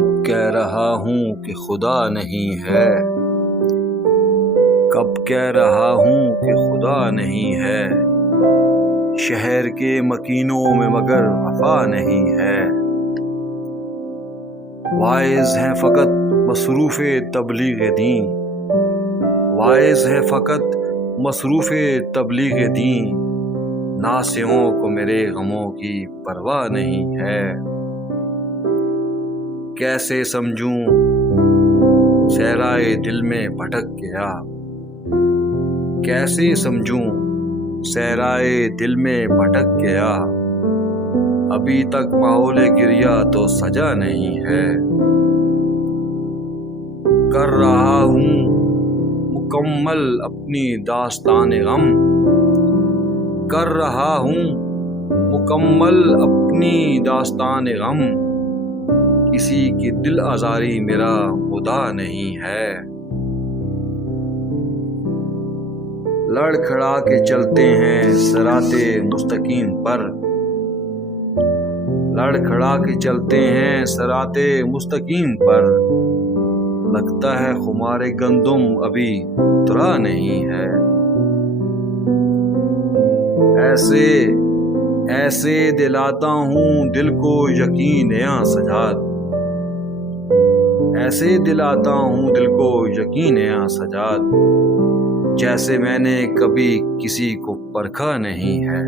کب کہہ رہا ہوں کہ خدا نہیں ہے، کب کہہ رہا ہوں کہ خدا نہیں ہے، شہر کے مکینوں میں مگر وفا نہیں ہے۔ واعظ ہیں فقط مصروف تبلیغ دین، واعظ ہے فقط مصروف تبلیغ دین، ناصحوں کو میرے غموں کی پرواہ نہیں ہے۔ کیسے سمجھوں صحرائے دل میں بھٹک گیا، کیسے سمجھوں صحرائے دل میں بھٹک گیا، ابھی تک ماحول گریا تو سجا نہیں ہے۔ کر رہا ہوں مکمل اپنی داستان غم، کر رہا ہوں مکمل اپنی داستان غم، کسی کی دل آزاری میرا خدا نہیں ہے۔ لڑ کھڑا کے چلتے ہیں صراط مستقیم پر، لڑ کھڑا کے چلتے ہیں صراط مستقیم پر، لگتا ہے خمار گندم ابھی اترا نہیں ہے۔ ایسے دلاتا ہوں دل کو یقین یا سجاد، ایسے دلاتا ہوں دل کو یقین یا سجاد، جیسے میں نے کبھی کسی کو پرکھا نہیں ہے۔